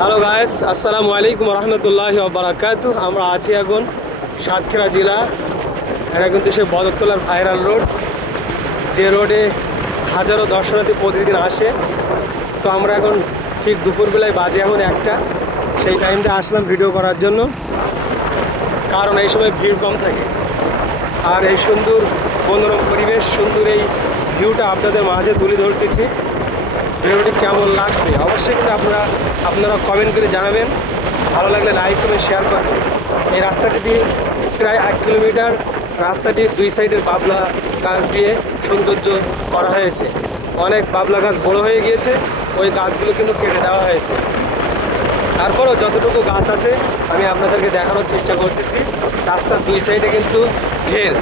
Hello guys, আসসালামু আলাইকুম রহমতুল্লাহি ওয়া বারাকাতুহু। আমরা আছি এখন সাতক্ষীরা জেলা। এটা কিন্তু সে বদরতলার ভাইরাল রোড, যে রোডে হাজারো দর্শনার্থী প্রতিদিন আসে। তো আমরা এখন ঠিক দুপুরবেলায় বাজে এখন একটা, সেই টাইমটা আসলাম ভিডিও করার জন্য, কারণ এই সময় ভিড় কম থাকে। আর এই সুন্দর মনোরম পরিবেশ, সুন্দর এই ভিউটা আপনাদের মাঝে তুলে ধরতেছি। ভিডিওটি কেমন লাগবে অবশ্যই কিন্তু আপনারা কমেন্ট করে জানাবেন। ভালো লাগলে লাইক কমেন্ট শেয়ার করবেন। এই রাস্তাটি দিয়ে প্রায় 1 কিলোমিটার, রাস্তাটির দুই সাইডের বাবলা গাছ দিয়ে সৌন্দর্য করা হয়েছে। অনেক বাবলা গাছ বড় হয়ে গিয়েছে, ওই গাছগুলো কিন্তু কেটে দেওয়া হয়েছে। তারপরেও যতটুকু গাছ আছে আমি আপনাদেরকে দেখানোর চেষ্টা করতেছি। রাস্তার দুই সাইডে কিন্তু ঘের,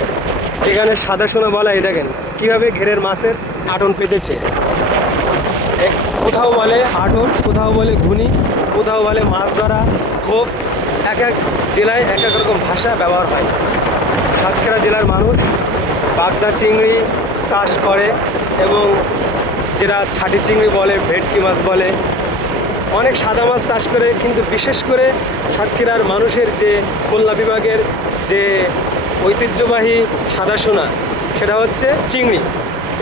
যেখানে সাদা সোনা বলা, এই দেখেন কীভাবে ঘেরের মাছের আটন পেতেছে। কোথাও বলে আটন, কোথাও বলে ঘুনি, কোথাও বলে মাছ ধরা, খোফ। এক এক জেলায় এক এক রকম ভাষা ব্যবহার হয়। সাতক্ষীরা জেলার মানুষ বাগদা চিংড়ি চাষ করে, এবং যেটা ছাটি চিংড়ি বলে, ভেটকি মাছ বলে, অনেক সাদা মাছ চাষ করে। কিন্তু বিশেষ করে সাতক্ষীরার মানুষের যে খুলনা বিভাগের যে ঐতিহ্যবাহী সাদা সোনা, সেটা হচ্ছে চিংড়ি।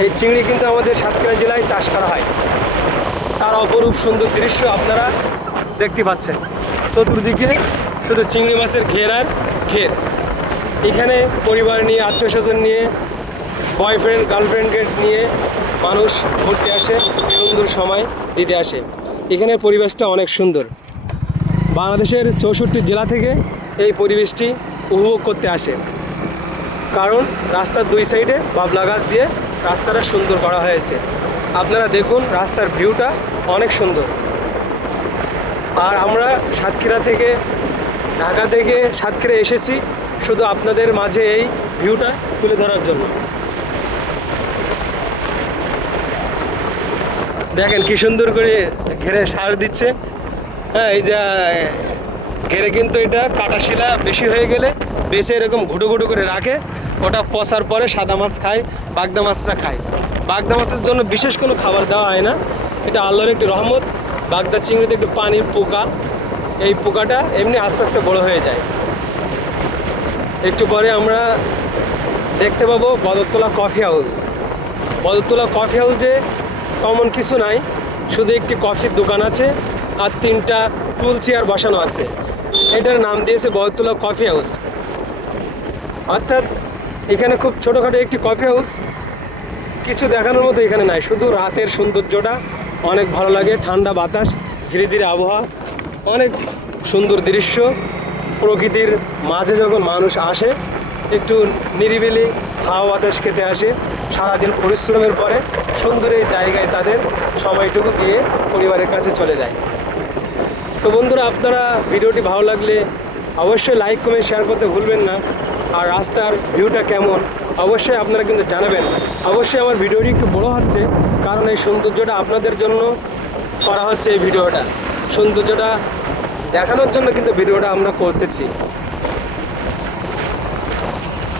এই চিংড়ি কিন্তু আমাদের সাতক্ষীরা জেলায় চাষ করা হয়। তার অপরূপ সুন্দর দৃশ্য আপনারা দেখতে পাচ্ছেন। চতুর্দিকে শুধু চিংড়ি মাছের ঘের আর ঘের। এখানে পরিবার নিয়ে, আত্মীয় স্বজন নিয়ে, বয়ফ্রেন্ড গার্লফ্রেন্ডকে নিয়ে মানুষ ঘুরতে আসে, সুন্দর সময় দিতে আসে। এখানের পরিবেশটা অনেক সুন্দর। বাংলাদেশের 64 জেলা থেকে এই পরিবেশটি উপভোগ করতে আসে, কারণ রাস্তার দুই সাইডে বাবলা গাছ দিয়ে রাস্তাটা সুন্দর করা হয়েছে। আপনারা দেখুন, রাস্তার ভিউটা অনেক সুন্দর। আর আমরা সাতক্ষীরা থেকে, ঢাকা থেকে সাতক্ষীরা এসেছি শুধু আপনাদের মাঝে এই ভিউটা তুলে ধরার জন্য। দেখেন কি সুন্দর করে ঘেরে সার দিচ্ছে। হ্যাঁ, এই যে ঘেরে কিন্তু এটা কাটাশিলা বেশি হয়ে গেলে বেছে এরকম ঘুটো ঘুটো করে রাখে। ওটা পচার পরে সাদা মাছ খায়, বাগদা মাছরা খায়। বাগদা মাছের জন্য বিশেষ কোনো খাবার দেওয়া হয় না, এটা আল্লাহর একটি রহমত। বাগদা চিংড়িতে একটু পানির পোকা, এই পোকাটা এমনি আস্তে আস্তে বড় হয়ে যায়। একটু পরে আমরা দেখতে পাবো Badartala coffee house. Badartala coffee হাউসে তেমন কিছু নাই, শুধু একটি কফির দোকান আছে আর 3টা টুল চেয়ার বসানো আছে। এটার নাম দিয়েছে বদরতলা কফি হাউস। অর্থাৎ এখানে খুব ছোটোখাটো একটি কফি হাউস, কিছু দেখানোর মতো এখানে নাই। শুধু রাতের সৌন্দর্যটা অনেক ভালো লাগে, ঠান্ডা বাতাস, ঝিরিঝিরি আবহাওয়া, অনেক সুন্দর দৃশ্য। প্রকৃতির মাঝে যখন মানুষ আসে, একটু নিরিবিলি হাওয়া বাতাস খেতে আসে, সারাদিন পরিশ্রমের পরে সুন্দর এই জায়গায় তাদের সময়টুকু দিয়ে পরিবারের কাছে চলে যায়। তো বন্ধুরা, আপনারা ভিডিওটি ভালো লাগলে অবশ্যই লাইক কমেন্ট শেয়ার করতে ভুলবেন না। আর রাস্তার ভিউটা কেমন অবশ্যই আপনারা কিন্তু জানাবেন। অবশ্যই আমার ভিডিওটি একটু বড় হচ্ছে, কারণ এই সৌন্দর্যটা আপনাদের জন্য করা হচ্ছে। এই ভিডিওটা সৌন্দর্যটা দেখানোর জন্য কিন্তু ভিডিওটা আমরা করতেছি।